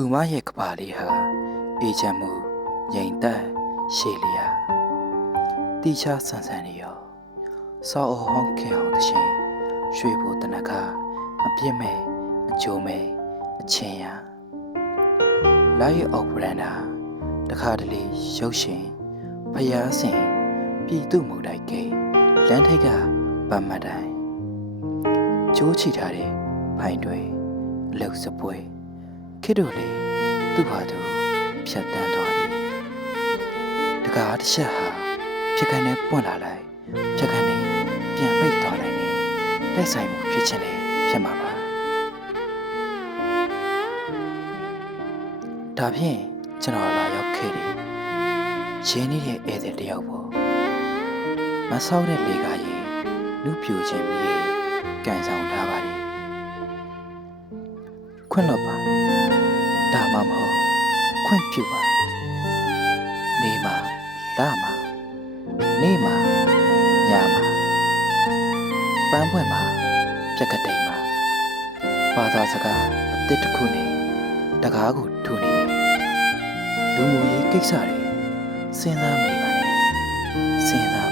သူမရဲ့ကပါလေးဟာအေချမ်းမှုငြိမ်သက်ရှည်လျာတိချဆန်ဆန်နေရောစောအဟောင်းခေအောင်တရှင်ရွှေဘိုတနကအပြစ်မဲ့အကျိုးမဲ့အချင်းရလာရဲ့အော်ဘရန်နာတခါတလေရုပ်ရှင်ဖျားစင်ပြည်သူမူတိုက်ကဲလမ်းထိပ်ကဗတ်မတ်တိုင်းကျိုးချီထားတဲ့ဖိုင်တွေအလုတ်စပွဲ ခေတို့လေသူ့ဘာသူဖြတ်တန်းသွားသည်တကားတစ်ချက်ဟာဖြစ်ကန်နဲ့ပွင့်လာလိုက်ဖြစ်ကန်နဲ့ပြန်ပိတ်သွားလိုက်နေတိုက်ဆိုင်မှုဖြစ်ချင်တယ်ဖြစ်မှာပါဒါဖြင့်ကျွန်တော်လာရောက်ခဲ့တယ်ရင်းနှီးတဲ့ဧည့်သည်တစ်ယောက်ပေါ့မဆောက်တဲ့လေကားရင်လူပြိုခြင်းမြေကန်ဆောင်ထားပါတယ်ခွင့်တော့ပါဒါ မှမဟုတ်ခွင့်ပြုပါနေမှာလာမှာနေမှာညမှာပန်းပွင့်မှာပြက်ကတိန်မှာဘာသာစကားအသစ်တစ်ခုနဲ့တကားကိုထူနေတယ်လူမှုရေးကိစ္စတွေစဉ်းစားမနေပါနဲ့စဉ်းစား